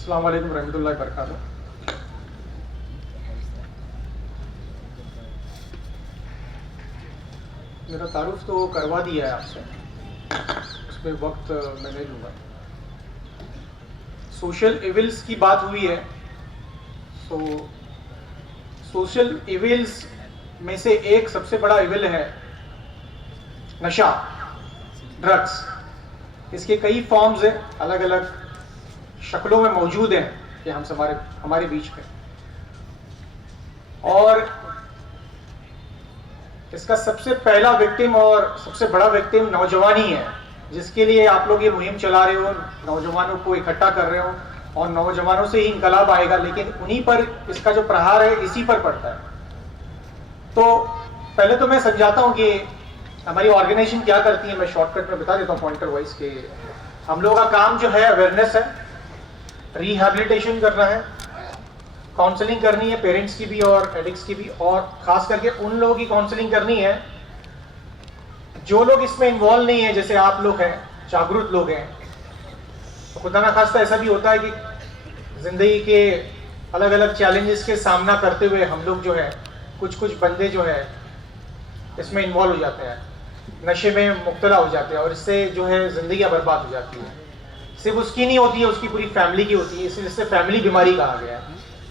अस्सलाम वालेकुम रहमतुल्लाहि बरकातहू। मेरा तारुफ तो करवा दिया है आपसे, उस पर वक्त मैं नहीं लूँगा। सोशल इविल्स की बात हुई है, तो सोशल इविल्स में से एक सबसे बड़ा इविल है नशा, ड्रग्स। इसके कई फॉर्म्स हैं, अलग अलग शक्लों में मौजूद हैं कि हम हमारे बीच में। और इसका सबसे पहला विक्टिम और सबसे बड़ा विक्टिम नौजवान ही है, जिसके लिए आप लोग ये मुहिम चला रहे हो, नौजवानों को इकट्ठा कर रहे हो और नौजवानों से ही इनकलाब आएगा, लेकिन उन्हीं पर इसका जो प्रहार है इसी पर पड़ता है। तो पहले तो मैं समझाता हूँ कि हमारी ऑर्गेनाइजेशन क्या करती है। मैं शॉर्टकट में बता देता हूँ पॉइंटर वाइज के हम लोगों का काम जो है अवेयरनेस है, रिहैबिलिटेशन करना है, काउंसलिंग करनी है पेरेंट्स की भी और एडिक्ट्स की भी, और खास करके उन लोगों की काउंसलिंग करनी है जो लोग इसमें इन्वॉल्व नहीं है, जैसे आप लोग हैं, जागरूक लोग हैं। तो खुदा ना खास्ता ऐसा भी होता है कि जिंदगी के अलग अलग चैलेंजेस के सामना करते हुए हम लोग जो है कुछ बंदे जो है इसमें इन्वॉल्व हो जाते हैं, नशे में मुब्तला हो जाते हैं और इससे जो है जिंदगी बर्बाद हो जाती है। सिर्फ उसकी नहीं होती है, उसकी पूरी फैमिली की होती है। इसलिए फैमिली बीमारी कहा गया है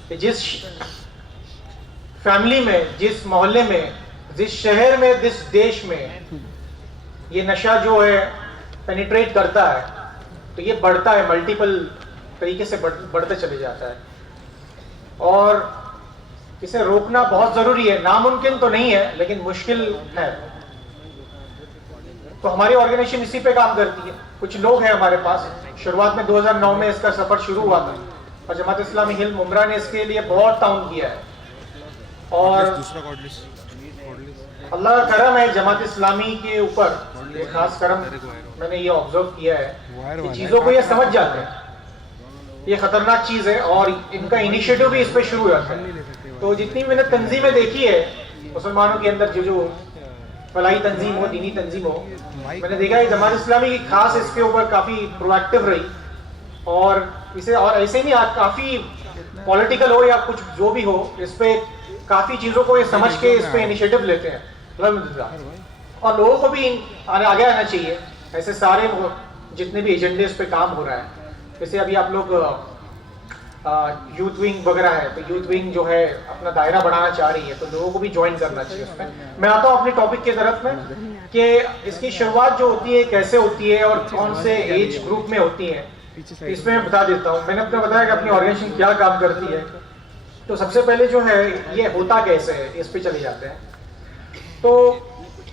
कि जिस फैमिली में, जिस मोहल्ले में, जिस शहर में, जिस देश में ये नशा जो है पेनिट्रेट करता है तो ये बढ़ता है, मल्टीपल तरीके से बढ़ते चले जाता है। और इसे रोकना बहुत जरूरी है, नामुमकिन तो नहीं है लेकिन मुश्किल है। तो हमारी ऑर्गेनाइजेशन इसी पे काम करती है। कुछ लोग हैं हमारे पास, शुरुआत में 2009 में इसका सफर शुरू हुआ था और जमात इस्लामी हिल मुमरा ने इसके लिए बहुत ताउन किया है। और अल्लाह का करम है जमात इस्लामी के ऊपर, ये खास करम मैंने ये ऑब्जर्व किया है कि चीज़ों को ये समझ जाते हैं, ये खतरनाक चीज़ है और इनका इनिशिएटिव भी इस पर शुरू हुआ था। तो जितनी मैंने तंजीमें देखी है मुसलमानों के अंदर, जो फलाई तंजीम हो, दीनी तंजीम हो, मैंने देखा है जमात इस्लामी की खास इसके ऊपर काफ़ी प्रोएक्टिव रही और इसे, और ऐसे नहीं काफ़ी पॉलिटिकल हो या कुछ जो भी हो, इस पे काफ़ी चीज़ों को ये समझ के इस पे इनिशिएटिव लेते हैं और लोगों को भी आगे आना चाहिए। ऐसे सारे जितने भी एजेंडे इस पे काम हो रहा है, जैसे अभी आप लोग यूथ विंग वगैरह है, तो यूथ विंग जो है अपना दायरा बढ़ाना चाह रही है, तो लोगों को भी ज्वाइन करना चाहिए उसमें। मैं आता हूँ अपने टॉपिक की तरफ में कि इसकी शुरुआत जो होती है कैसे होती है और कौन से एज ग्रुप में होती है, इसमें मैं बता देता हूँ। मैंने अपने बताया कि अपनी ऑर्गेनाइजेशन क्या काम करती है। तो सबसे पहले जो है ये होता कैसे है, इस पे चले जाते हैं। तो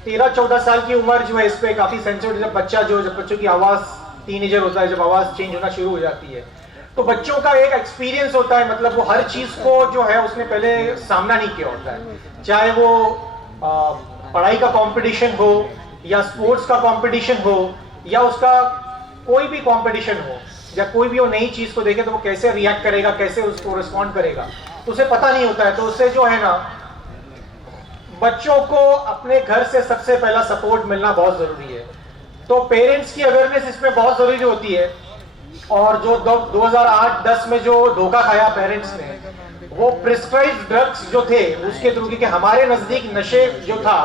13-14 साल की उम्र जो है इस पे काफी सेंसिटिव, जब बच्चों की आवाज, टीनेजर होता है, जब आवाज चेंज होना शुरू हो जाती है तो बच्चों का एक एक्सपीरियंस होता है, मतलब वो हर चीज को जो है उसने पहले सामना नहीं किया होता है, चाहे वो पढ़ाई का कंपटीशन हो या स्पोर्ट्स का कंपटीशन हो या उसका कोई भी कंपटीशन हो, या कोई भी वो नई चीज को देखे तो वो कैसे रिएक्ट करेगा, कैसे उसको रिस्पॉन्ड करेगा, तो उसे पता नहीं होता है। तो उससे जो है ना बच्चों को अपने घर से सबसे पहला सपोर्ट मिलना बहुत जरूरी है। तो पेरेंट्स की अवेयरनेस इसमें बहुत जरूरी होती है। और जो 2008-10 में जो धोखा खाया पेरेंट्स ने, वो प्रिस्क्राइब ड्रग्स जो थे उसके थ्रू, क्योंकि हमारे नजदीक नशे जो था,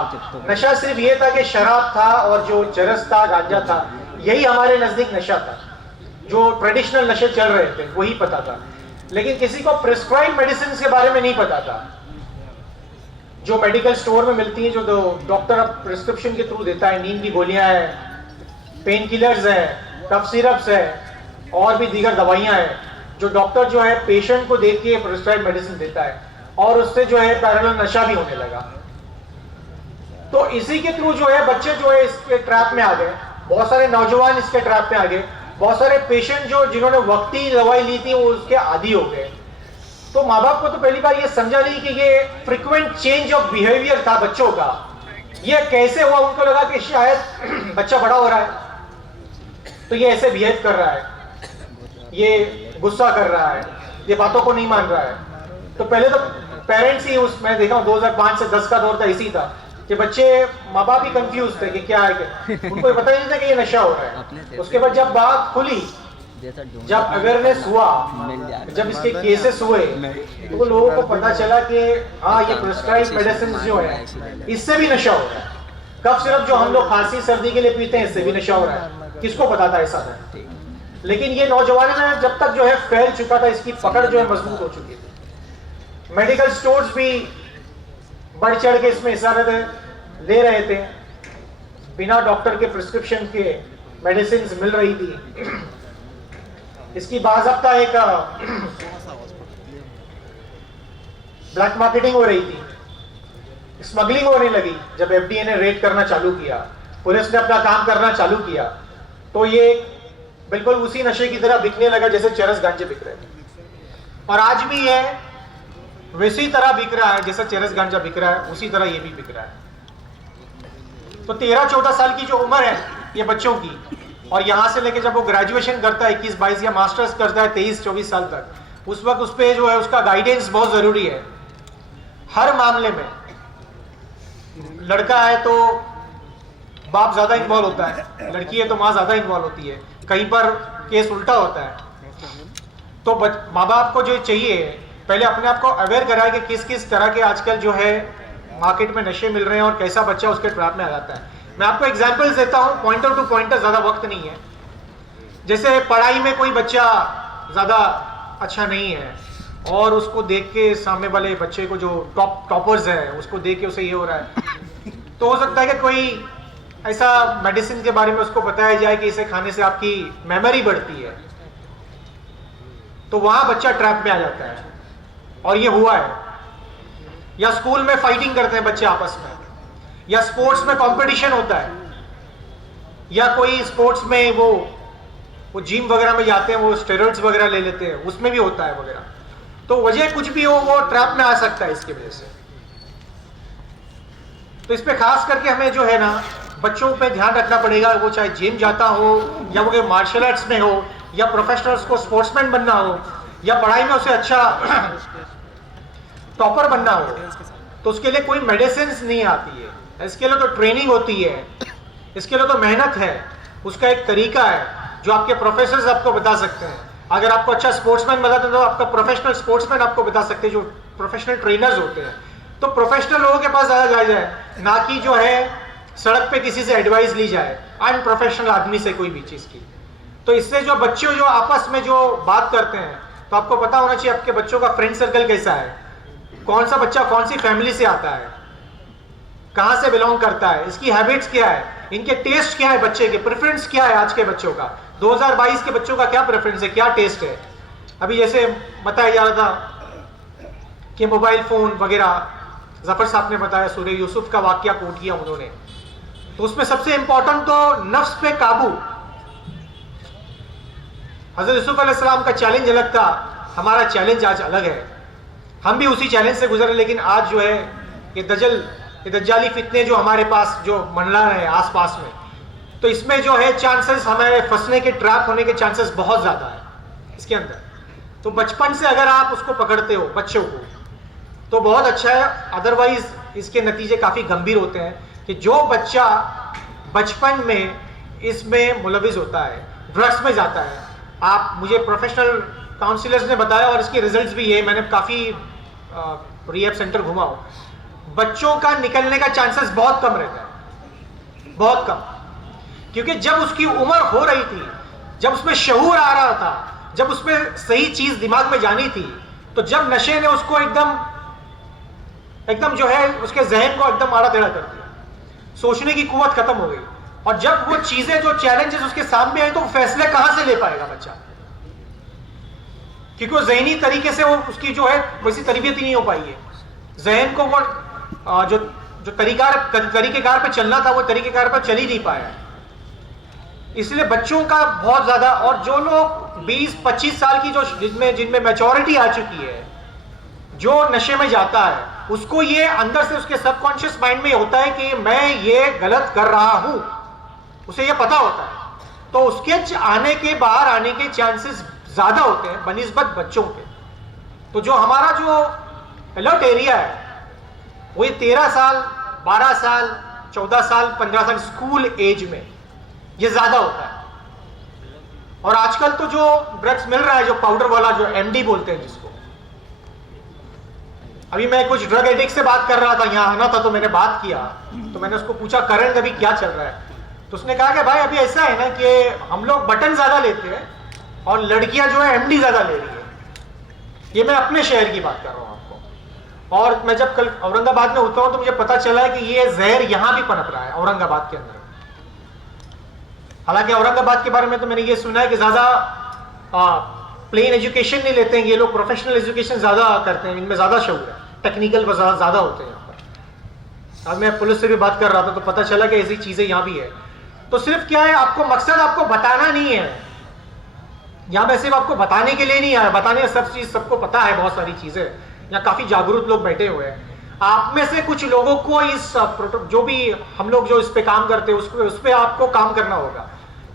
नशा सिर्फ ये था कि शराब था और जो चरस था, गांजा था, यही हमारे नजदीक नशा था। जो ट्रेडिशनल नशे चल रहे थे वही पता था, लेकिन किसी को प्रिस्क्राइब मेडिसिन के बारे में नहीं पता था, जो मेडिकल स्टोर में मिलती है, जो डॉक्टर प्रिस्क्रिप्शन के थ्रू देता है। नींद की गोलियां हैं, पेन किलर्स है, कफ सिरप्स है और भी दीगर दवाइयां हैं, जो डॉक्टर जो है पेशेंट को देख के प्रिस्क्राइब मेडिसिन देता है और उससे जो है पैरेलल नशा भी होने लगा। तो इसी के थ्रू जो है बच्चे जो है इसके ट्रैप में आ गए, बहुत सारे नौजवान इसके ट्रैप में आ गए, बहुत सारे पेशेंट जिन्होंने वक्ती दवाई ली थी वो उसके आदी हो गए। तो माँ बाप को तो पहली बार ये समझा नहीं कि ये फ्रीक्वेंट चेंज ऑफ बिहेवियर था बच्चों का। ये कैसे हुआ, उनको लगा कि शायद बच्चा बड़ा हो रहा है तो ये ऐसे बिहेव कर रहा है, ये गुस्सा कर रहा है, ये बातों को नहीं मान रहा है। तो पहले तो पेरेंट्स ही, मैं देखा हूँ 2005 से 10 का दौर था, इसी था कि बच्चे, माँ बाप ही कंफ्यूज थे कि क्या है, कि उनको पता ही नहीं था कि ये नशा हो रहा है। उसके बाद जब बात खुली जब अवेयरनेस हुआ, जब इसके केसेस हुए, तो लोगों को पता चला कि हाँ ये प्रिस्क्राइब मेडिसिन जो है इससे भी नशा हो रहा है। कफ सिरप जो हम लोग खांसी सर्दी के लिए पीते हैं इससे भी नशा हो रहा है। किसको पता था ऐसा था? लेकिन ये नौजवानों में जब तक जो है फैल चुका था, इसकी पकड़ जो है मजबूत हो चुकी थी। मेडिकल स्टोर्स भी बढ़ चढ़ के इसमें हिस्सा ले रहे थे, बिना डॉक्टर के प्रिस्क्रिप्शन के मेडिसिन मिल रही थी। इसकी बाज़ाब्ता एक ब्लैक मार्केटिंग हो रही थी, स्मगलिंग होने लगी। जब एफडीए ने रेड करना चालू किया, पुलिस ने अपना काम करना चालू किया, तो ये बिल्कुल उसी नशे की तरह बिकने लगा जैसे चरस गांजे बिक रहे थे। और आज भी ये वैसी तरह बिक रहा है जैसा चरस गांजा बिक रहा है, उसी तरह ये भी बिक रहा है। तो 13-14 साल की जो उम्र है ये बच्चों की, और यहां से लेके जब वो ग्रेजुएशन करता है 21-22 या मास्टर्स करता है 23-24 साल तक, उस वक्त उस पर जो है उसका गाइडेंस बहुत जरूरी है हर मामले में। लड़का है तो बाप ज्यादा इन्वॉल्व होता है, लड़की है तो माँ ज्यादा इन्वॉल्व होती है, कहीं पर केस उल्टा होता है। तो माँ बाप को जो चाहिए पहले अपने आप को अवेयर कराए कि किस किस तरह के आजकल जो है मार्केट में नशे मिल रहे हैं और कैसा बच्चा उसके ट्रैप में आ जाता है। मैं आपको एग्जांपल्स देता हूं, पॉइंटर टू पॉइंटर, ज्यादा वक्त नहीं है। जैसे पढ़ाई में कोई बच्चा ज्यादा अच्छा नहीं है और उसको देख के सामने वाले बच्चे को जो टॉपर्स है उसको देख के उसे ये हो रहा है, तो हो सकता है कि कोई ऐसा मेडिसिन के बारे में उसको बताया जाए कि इसे खाने से आपकी मेमोरी बढ़ती है, तो वहां बच्चा ट्रैप में आ जाता है। और ये हुआ है। या स्कूल में फाइटिंग करते हैं बच्चे आपस में, या स्पोर्ट्स में कंपटीशन होता है, या कोई स्पोर्ट्स में वो जिम वगैरह में जाते हैं, वो स्टेरॉइड्स वगैरह ले लेते हैं, उसमें भी होता है वगैरह। तो वजह कुछ भी हो, वो ट्रैप में आ सकता है इसकी वजह से। तो इस पे खास करके हमें जो है ना बच्चों पे ध्यान रखना पड़ेगा, वो चाहे जिम जाता हो या वो मार्शल आर्ट्स में हो या प्रोफेशनल्स को स्पोर्ट्समैन बनना हो या पढ़ाई में उसे अच्छा टॉपर बनना हो, तो उसके लिए कोई मेडिसिन नहीं आती है। इसके लिए तो ट्रेनिंग होती है, इसके लिए तो मेहनत है, उसका एक तरीका है जो आपके प्रोफेसर्स आपको बता सकते हैं। अगर आपको अच्छा स्पोर्ट्समैन बताते हैं तो आपका प्रोफेशनल स्पोर्ट्समैन आपको बता सकते हैं, जो प्रोफेशनल ट्रेनर्स होते हैं। तो प्रोफेशनल लोगों के पास जाया जाए, ना कि जो है सड़क पे किसी से एडवाइस ली जाए अनप्रोफेशनल आदमी से कोई भी चीज की। तो इससे जो बच्चे जो आपस में जो बात करते हैं, तो आपको पता होना चाहिए आपके बच्चों का फ्रेंड सर्कल कैसा है, कौन सा बच्चा कौन सी फैमिली से आता है, कहां से बिलोंग करता है, इसकी हैबिट्स क्या है, इनके टेस्ट क्या है, बच्चे के प्रेफरेंस क्या है। आज के बच्चों का 2022 के बच्चों का क्या प्रेफरेंस है, क्या टेस्ट है। अभी जैसे बताया जा रहा था कि मोबाइल फोन वगैरह, जफर साहब ने बताया, सूर्य यूसुफ का वाकया कोट किया उन्होंने, तो उसमें सबसे इंपॉर्टेंट तो नफ्स पे काबू। हजरत यूसुफ अलैहिस्सलाम का चैलेंज अलग था, हमारा चैलेंज आज अलग है। हम भी उसी चैलेंज से गुजरे, लेकिन आज जो है ये दज्जाली फितने जो हमारे पास जो मंडरा रहे हैं आसपास में, तो इसमें जो है चांसेस हमारे फंसने के, ट्रैप होने के चांसेस बहुत ज्यादा है इसके अंदर। तो बचपन से अगर आप उसको पकड़ते हो बच्चों को तो बहुत अच्छा है, अदरवाइज इसके नतीजे काफी गंभीर होते हैं कि जो बच्चा बचपन में इसमें मुलविस होता है, ड्रग्स में जाता है। आप मुझे प्रोफेशनल काउंसलर्स ने बताया और इसके रिजल्ट्स भी ये, मैंने काफी रिहैब सेंटर घुमा हो, बच्चों का निकलने का चांसेस बहुत कम रहता है, बहुत कम। क्योंकि जब उसकी उम्र हो रही थी, जब उसमें शऊर आ रहा था, जब उसमें सही चीज दिमाग में जानी थी, तो जब नशे ने उसको एकदम जो है उसके जहन को एकदम आड़ा टेढ़ा कर दिया, सोचने की कुव्वत खत्म हो गई। और जब वो चीजें, जो चैलेंजेस उसके सामने आई, तो फैसले कहां से ले पाएगा बच्चा, क्योंकि वो जहनी तरीके से वो उसकी जो है वैसी तरबियत ही नहीं हो पाई है। जहन को वो जो तरीकेकार पे चलना था, वो तरीकेकार पर चल ही नहीं पाया। इसलिए बच्चों का बहुत ज्यादा, और जो लोग 20-25 साल की जो जिनमें मैच्योरिटी आ चुकी है, जो नशे में जाता है, उसको ये अंदर से उसके सबकॉन्शियस माइंड में होता है कि मैं ये गलत कर रहा हूं, उसे ये पता होता है। तो उसके आने के, बाहर आने के चांसेस ज्यादा होते हैं बनिस्बत बच्चों के। तो जो हमारा जो अलर्ट एरिया है वो ये 13 साल, 12 साल, 14 साल, 15 साल स्कूल एज में ये ज्यादा होता है। और आजकल तो जो ड्रग्स मिल रहा है, जो पाउडर वाला, जो एमडी बोलते हैं जिसको, अभी मैं कुछ ड्रग एडिक्ट से बात कर रहा था, यहाँ आना था तो मैंने बात किया, तो मैंने उसको पूछा करंट अभी क्या चल रहा है, तो उसने कहा कि भाई अभी ऐसा है ना कि हम लोग बटन ज्यादा लेते हैं और लड़कियां जो है एमडी ज्यादा ले रही है। ये मैं अपने शहर की बात कर रहा हूँ आपको। और मैं जब कल औरंगाबाद में उतरा हूं तो मुझे पता चला है कि ये जहर यहां भी पनप रहा है औरंगाबाद के अंदर। हालांकि औरंगाबाद के बारे में तो मैंने ये सुना है कि ज्यादा प्लेन एजुकेशन नहीं लेते हैं ये लोग, प्रोफेशनल एजुकेशन ज्यादा करते हैं, इनमें ज्यादा शौक है, टेक्निकल पर ज्यादा होते हैं यहाँ पर। अब मैं पुलिस से भी बात कर रहा था तो पता चला कि ऐसी चीजें यहाँ भी है। तो सिर्फ क्या है, आपको मकसद आपको बताना नहीं है, यहाँ मैं सिर्फ आपको बताने के लिए नहीं आया, बताने सब चीज सबको पता है, बहुत सारी चीजें, यहाँ काफी जागरूक लोग बैठे हुए हैं। आप में से कुछ लोगों को इस जो भी हम लोग जो इस पे काम करते हैं उस पे आपको काम करना होगा।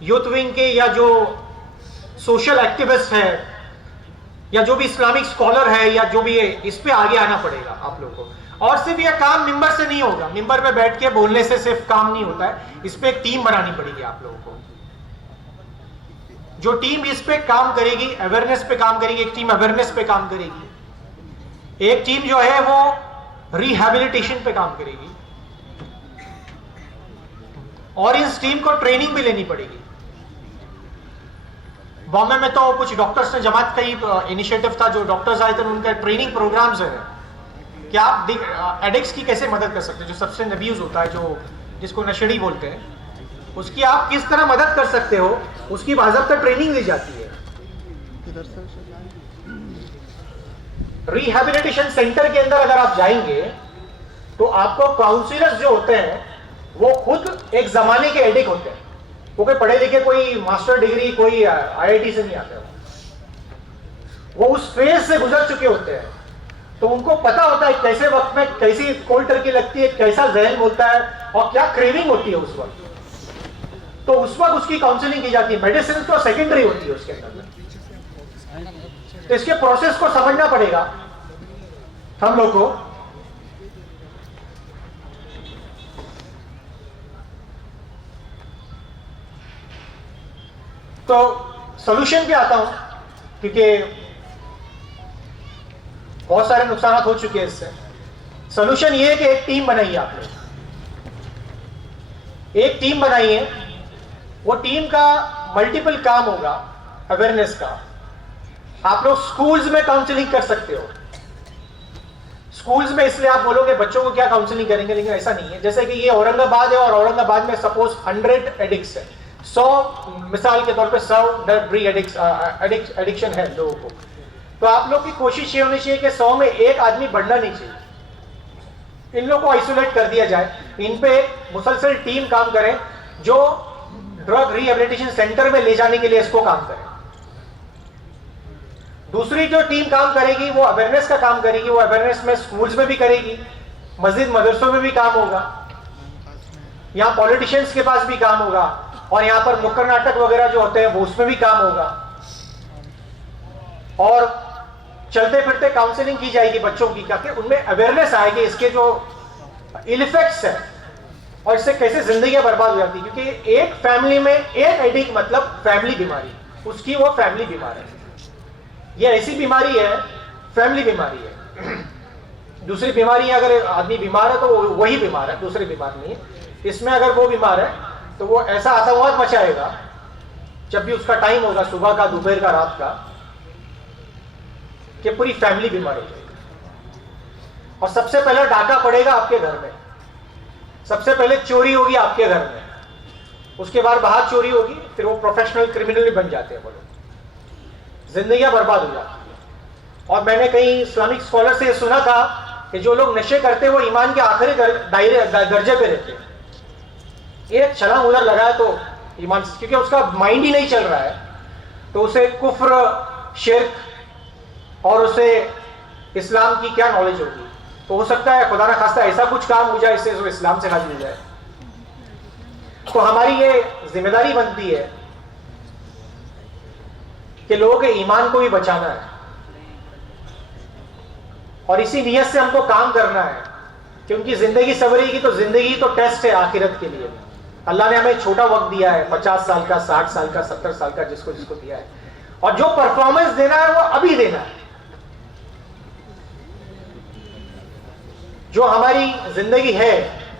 यूथ विंग के या जो सोशल एक्टिविस्ट है या जो भी इस्लामिक स्कॉलर है या जो भी है, इस पे आगे आना पड़ेगा आप लोगों को। और सिर्फ यह काम मिंबर से नहीं होगा, मिंबर पे बैठ के बोलने से सिर्फ काम नहीं होता है, इस पे एक टीम बनानी पड़ेगी आप लोगों को। जो टीम इस पे काम करेगी, अवेयरनेस पे काम करेगी, एक टीम अवेयरनेस पे काम करेगी, एक टीम जो है वो रिहैबिलिटेशन पे काम करेगी, और इस टीम को ट्रेनिंग भी लेनी पड़ेगी। बॉम्बे में तो कुछ डॉक्टर्स ने जमात का ही इनिशिएटिव था, जो डॉक्टर्स आए थे उनका ट्रेनिंग प्रोग्राम्स है कि आप एडिक्ट्स की कैसे मदद कर सकते हैं, जो सब्सटेंस अब्यूज होता है, जो जिसको नशेड़ी बोलते हैं, उसकी आप किस तरह मदद कर सकते हो, उसकी बाज़ाब्ता ट्रेनिंग दी जाती है। रिहैबिलिटेशन सेंटर के अंदर अगर आप जाएंगे तो आपको काउंसलर्स जो होते हैं वो खुद एक जमाने के एडिक्ट होते हैं, वो कोई पढ़े लिखे, कोई मास्टर डिग्री, कोई आईआईटी से नहीं आते, वो उस फेज से गुजर चुके होते हैं, तो उनको पता होता है कैसे वक्त में कैसी कोल्ड टर्की लगती है, कैसा जहन बोलता है और क्या क्रेविंग होती है उस वक्त। तो उस वक्त उसकी काउंसलिंग की जाती है, मेडिसिन तो सेकेंडरी होती है उसके अंदर में। तो इसके प्रोसेस को समझना पड़ेगा हम लोग को। तो सॉल्यूशन पे आता हूं, क्योंकि बहुत सारे नुकसान हो चुके हैं इससे। सॉल्यूशन ये है कि एक टीम बनाइए, आप लोग एक टीम बनाइए, वो टीम का मल्टीपल काम होगा अवेयरनेस का। आप लोग स्कूल्स में काउंसलिंग कर सकते हो। स्कूल्स में इसलिए आप बोलोगे बच्चों को क्या काउंसलिंग करेंगे, लेकिन ऐसा नहीं है। जैसे कि ये औरंगाबाद है और औरंगाबाद में सपोज 100 एडिक्ट्स है, 100 मिसाल के तौर पे 100 ड्रग एडिक्शन है लोगों को, तो आप लोग की कोशिश ये होनी चाहिए कि 100 में एक आदमी बढ़ना नहीं चाहिए। इन लोगों को आइसोलेट कर दिया जाए, इन पे मुसलसल टीम काम करे जो ड्रग रिहेबिलिटेशन सेंटर में ले जाने के लिए इसको काम करे। दूसरी जो टीम काम करेगी वो अवेयरनेस का काम करेगी, वो अवेयरनेस में स्कूल्स में भी करेगी, मस्जिद मदरसों में भी काम होगा, यहाँ पॉलिटिशियंस के पास भी काम होगा, और यहाँ पर नुक्कड़ नाटक वगैरह जो होते हैं वो उसमें भी काम होगा, और चलते फिरते काउंसलिंग की जाएगी बच्चों की, ताकि उनमें अवेयरनेस आएगी इसके जो इल इफेक्ट्स है और इससे कैसे जिंदगी बर्बाद हो जाती है। क्योंकि एक फैमिली में एक एडिक्ट मतलब फैमिली बीमारी, उसकी वो फैमिली बीमार है। ये ऐसी बीमारी है, फैमिली बीमारी है। दूसरी बीमारी अगर आदमी बीमार है तो वही बीमार है, दूसरी बीमार नहीं है। इसमें अगर वो बीमार है तो वो ऐसा आतंकवाद मचाएगा जब भी उसका टाइम होगा, सुबह का, दोपहर का, रात का, कि पूरी फैमिली बीमार हो जाएगी। और सबसे पहले डाका पड़ेगा आपके घर में, सबसे पहले चोरी होगी आपके घर में, उसके बाद बाहर चोरी होगी, फिर वो प्रोफेशनल क्रिमिनल बन जाते हैं, बोलो जिंदगी बर्बाद हो जाती है। और मैंने कई इस्लामिक स्कॉलर से सुना था कि जो लोग नशे करते हैं वो ईमान के आखिरी दर्जे पे रहते हैं। एक छलांग उधर लगाया तो ईमान, क्योंकि उसका माइंड ही नहीं चल रहा है, तो उसे कुफ्र, शिर्क और उसे इस्लाम की क्या नॉलेज होगी। तो हो सकता है खुदा ना खास्ता ऐसा कुछ काम हो जाए इससे जो इस्लाम से खाली हो जाए। तो हमारी ये जिम्मेदारी बनती है कि लोगों के ईमान को भी बचाना है, और इसी नियत से हमको काम करना है कि उनकी जिंदगी संवरेगी तो जिंदगी तो टेस्ट है आखिरत के लिए। अल्लाह ने हमें छोटा वक्त दिया है, 50 साल का, 60 साल का, 70 साल का, जिसको जिसको दिया है, और जो परफॉर्मेंस देना है वो अभी देना है। जो हमारी जिंदगी है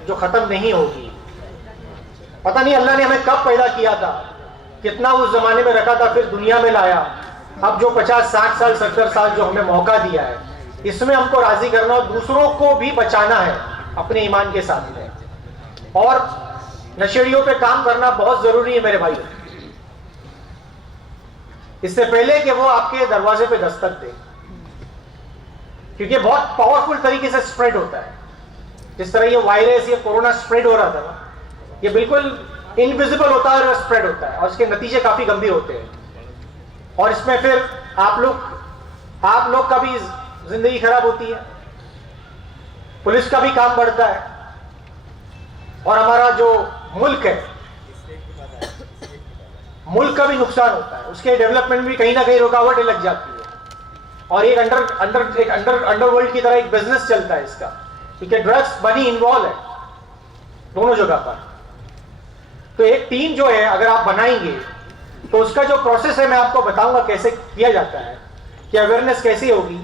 जो खत्म नहीं होगी, पता नहीं अल्लाह ने हमें कब पैदा किया था, कितना उस जमाने में रखा था, फिर दुनिया में लाया। अब जो 50, 60 साल, 70 साल जो हमें मौका दिया है, इसमें हमको राजी करना और दूसरों को भी बचाना है अपने ईमान के साथ में। और नशेड़ियों पे काम करना बहुत जरूरी है मेरे भाई, इससे पहले कि वो आपके दरवाजे पे दस्तक दे, क्योंकि बहुत पावरफुल तरीके से स्प्रेड होता है। जिस तरह ये वायरस, ये कोरोना स्प्रेड हो रहा था ना, ये बिल्कुल इनविजिबल होता है और स्प्रेड होता है, और इसके नतीजे काफी गंभीर होते हैं। और इसमें फिर आप लोग का भी जिंदगी खराब होती है, पुलिस का भी काम बढ़ता है, और हमारा जो मुल्क है, मुल्क का भी नुकसान होता है, उसके डेवलपमेंट में भी कहीं ना कहीं रुकावटें लग जाती है। और एक अंडरवर्ल्ड की तरह एक बिजनेस चलता है इसका, क्योंकि ड्रग्स मनी इन्वॉल्व है दोनों जगह पर। तो एक टीम जो है अगर आप बनाएंगे तो उसका जो प्रोसेस है मैं आपको बताऊंगा कैसे किया जाता है, कि अवेयरनेस कैसी होगी,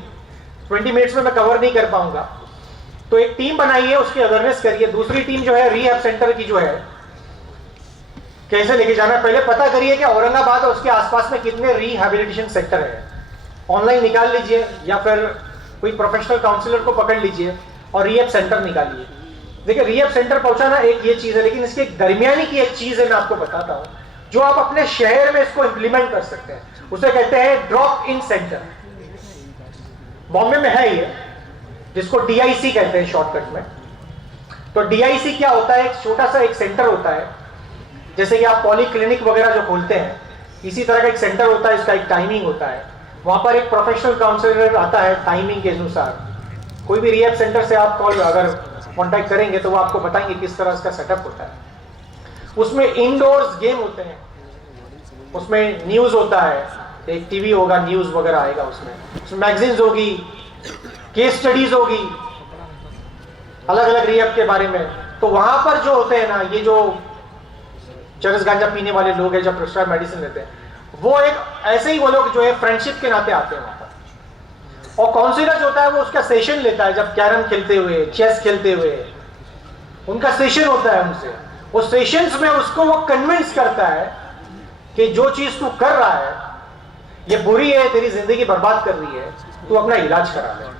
20 मिनट्स में मैं कवर नहीं कर पाऊंगा। तो एक टीम बनाइए, उसकी अवेयरनेस करिए। दूसरी टीम जो है रिहैब सेंटर की जो है, कैसे लेके जाना है, पहले पता करिए कि औरंगाबाद और उसके आसपास में कितने रिहैबिलिटेशन सेंटर है। ऑनलाइन निकाल लीजिए या फिर कोई प्रोफेशनल काउंसलर को पकड़ लीजिए और रिहैब सेंटर निकालिए। देखिए, रिहैब सेंटर पहुंचाना एक ये चीज है, लेकिन इसके दरमियानी की एक चीज है, मैं आपको बताता हूं, जो आप अपने शहर में इसको इंप्लीमेंट कर सकते हैं। उसे कहते हैं ड्रॉप इन सेंटर। बॉम्बे में है ये, जिसको DIC कहते हैं शॉर्टकट में। तो DIC क्या होता है, एक छोटा सा एक सेंटर होता है, जैसे कि आप पॉली क्लिनिक वगैरह जो खोलते हैं, इसी तरह का एक सेंटर होता है। इसका एक टाइमिंग होता है, वहां पर एक प्रोफेशनल काउंसलर आता है टाइमिंग के अनुसार। कोई भी रिहैब सेंटर से आप कॉल अगर कॉन्टैक्ट करेंगे तो वो आपको बताएंगे किस तरह इसका सेटअप होता है। उसमें इंडोर्स गेम होते हैं, उसमें न्यूज होता है, एक टीवी होगा, न्यूज वगैरह आएगा, उसमें मैगजीन्स होगी, केस स्टडीज होगी अलग अलग रिहैब के बारे में। तो वहां पर जो होते हैं ना, ये जो चरस गांजा पीने वाले लोग हैं, जब प्रिस्क्राइब मेडिसिन लेते हैं, वो एक ऐसे ही वो लोग जो है फ्रेंडशिप के नाते आते हैं वहां पर। और काउंसलर जो होता है वो उसका सेशन लेता है, जब कैरम खेलते हुए, चेस खेलते हुए, उनका सेशन होता है उनसे। वो सेशंस में उसको वो कन्विंस करता है कि जो चीज तू कर रहा है ये बुरी है, तेरी जिंदगी बर्बाद कर रही है, तू अपना इलाज करा ले।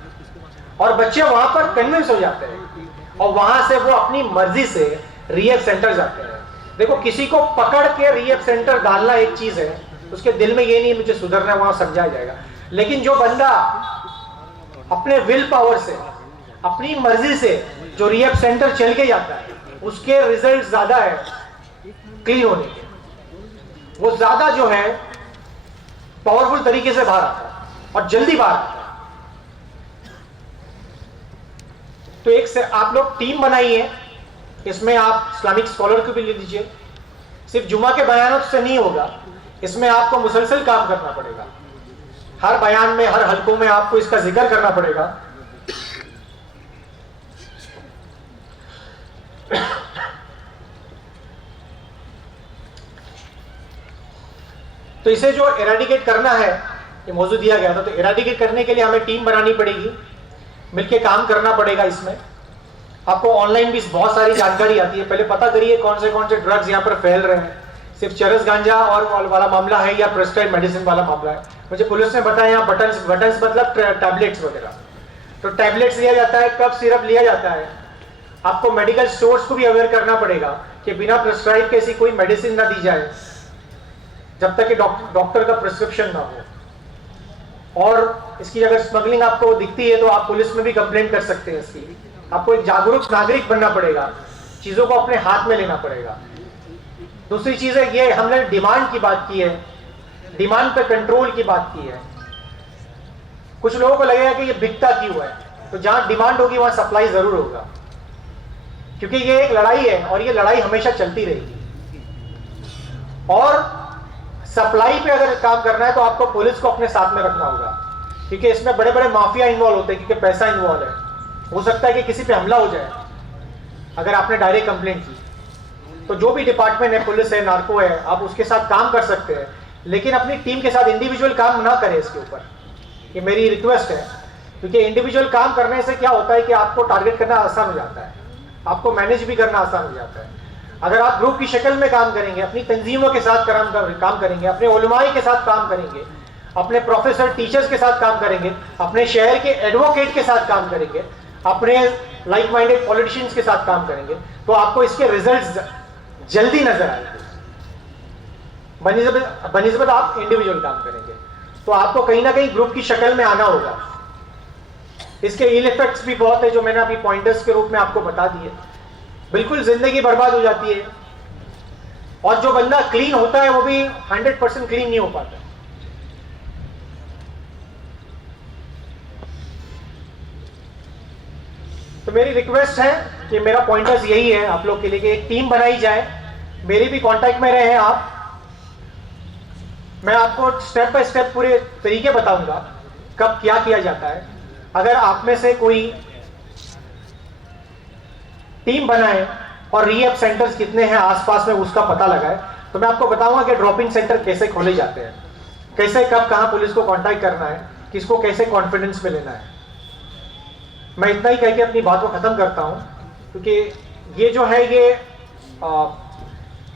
और बच्चे वहां पर कन्विंस हो जाते हैं और वहां से वो अपनी मर्जी से रिहैब सेंटर जाते हैं। देखो, किसी को पकड़ के रिहैब सेंटर डालना एक चीज है, उसके दिल में ये नहीं मुझे सुधरना, वहां समझाया जाएगा। लेकिन जो बंदा अपने विल पावर से, अपनी मर्जी से जो रिहैब सेंटर चल के जाता है, उसके रिजल्ट ज्यादा है क्लीन होने के, वो ज्यादा जो है पावरफुल तरीके से बाहर आता है और जल्दी बाहर आता है। तो एक से आप लोग टीम बनाइए, इसमें आप इस्लामिक स्कॉलर को भी ले लीजिए। सिर्फ जुमा के बयानों से नहीं होगा, इसमें आपको मुसलसल काम करना पड़ेगा। हर बयान में, हर हलकों में आपको इसका जिक्र करना पड़ेगा। तो इसे जो इरेडिकेट करना है, ये मौजूद दिया गया था, तो इरेडिकेट करने के लिए हमें टीम बनानी पड़ेगी, मिलके काम करना पड़ेगा। इसमें आपको ऑनलाइन भी बहुत सारी जानकारी आती है, पहले पता करिए कौन से ड्रग्स यहाँ पर फैल रहे हैं। सिर्फ चरस गांजा और वाला मामला है या प्रिस्क्राइब मेडिसिन वाला मामला है। मुझे पुलिस ने बताया यहाँ बटन्स मतलब टैबलेट्स वगैरह, तो टैबलेट्स लिया जाता है, कब सिरप लिया जाता है। आपको मेडिकल स्टोर्स को भी अवेयर करना पड़ेगा कि बिना प्रिस्क्राइब के ऐसी कोई मेडिसिन ना दी जाए जब तक कि डॉक्टर का प्रिस्क्रिप्शन ना हो। और इसकी अगर स्मगलिंग आपको दिखती है तो आप पुलिस में भी कंप्लेंट कर सकते हैं इसकी। आपको एक जागरूक नागरिक बनना पड़ेगा, चीजों को अपने हाथ में लेना पड़ेगा। दूसरी चीज है ये, हमने डिमांड की बात की है, डिमांड पे कंट्रोल की बात की है। कुछ लोगों को लगेगा कि ये बिकता क्यों है, तो जहां डिमांड होगी वहां सप्लाई जरूर होगा, क्योंकि ये एक लड़ाई है और ये लड़ाई हमेशा चलती रहेगी। और सप्लाई पे अगर काम करना है तो आपको पुलिस को अपने साथ में रखना होगा, क्योंकि इसमें बड़े बड़े माफिया इन्वॉल्व होते हैं, क्योंकि पैसा इन्वॉल्व है। हो सकता है कि किसी पे हमला हो जाए अगर आपने डायरेक्ट कंप्लेंट की। तो जो भी डिपार्टमेंट है, पुलिस है, नार्को है, आप उसके साथ काम कर सकते हैं, लेकिन अपनी टीम के साथ इंडिविजुअल काम ना करें इसके ऊपर, ये मेरी रिक्वेस्ट है। क्योंकि इंडिविजुअल काम करने से क्या होता है कि आपको टारगेट करना आसान हो जाता है, आपको मैनेज भी करना आसान हो जाता है। अगर आप ग्रुप की शक्ल में काम करेंगे, अपनी तंजीमों के साथ काम करेंगे, अपने उलमाए के साथ काम करेंगे, अपने प्रोफेसर टीचर्स के साथ काम करेंगे, अपने शहर के एडवोकेट के साथ काम करेंगे, अपने लाइक माइंडेड पॉलिटिशियंस के साथ काम करेंगे, तो आपको इसके रिजल्ट्स जल्दी नजर आएंगे बनिस्बत आप इंडिविजुअल काम करेंगे। तो आपको कहीं ना कहीं ग्रुप की शक्ल में आना होगा। इसके इल इफेक्ट्स भी बहुत है जो मैंने अभी पॉइंटर्स के रूप में आपको बता दिए। बिल्कुल जिंदगी बर्बाद हो जाती है, और जो बंदा क्लीन होता है वो भी 100% क्लीन नहीं हो पाता। तो मेरी रिक्वेस्ट है कि मेरा पॉइंटर्स यही है आप लोग के लिए कि एक टीम बनाई जाए, मेरी भी कांटेक्ट में रहे आप, मैं आपको स्टेप बाय स्टेप पूरे तरीके बताऊंगा कब क्या किया जाता है। अगर आप में से कोई टीम बनाए और रीहैब सेंटर्स कितने हैं आसपास में उसका पता लगाए, तो मैं आपको बताऊंगा कि ड्रॉपिंग सेंटर कैसे खोले जाते हैं, कैसे कब कहां पुलिस को कांटेक्ट करना है, किसको कैसे कॉन्फिडेंस में लेना है। मैं इतना ही कह के अपनी बात को खत्म करता हूं, क्योंकि ये जो है ये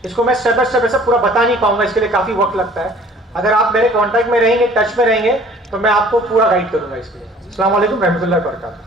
इसको मैं स्टेप बाय स्टेप ऐसा पूरा बता नहीं पाऊंगा, इसके लिए काफी वक्त लगता है। अगर आप मेरे कांटेक्ट में रहेंगे, टच में रहेंगे, तो मैं आपको पूरा गाइड करूंगा इसके लिए। अस्सलाम वालेकुम रहमतुल्लाहि व बरकातहू।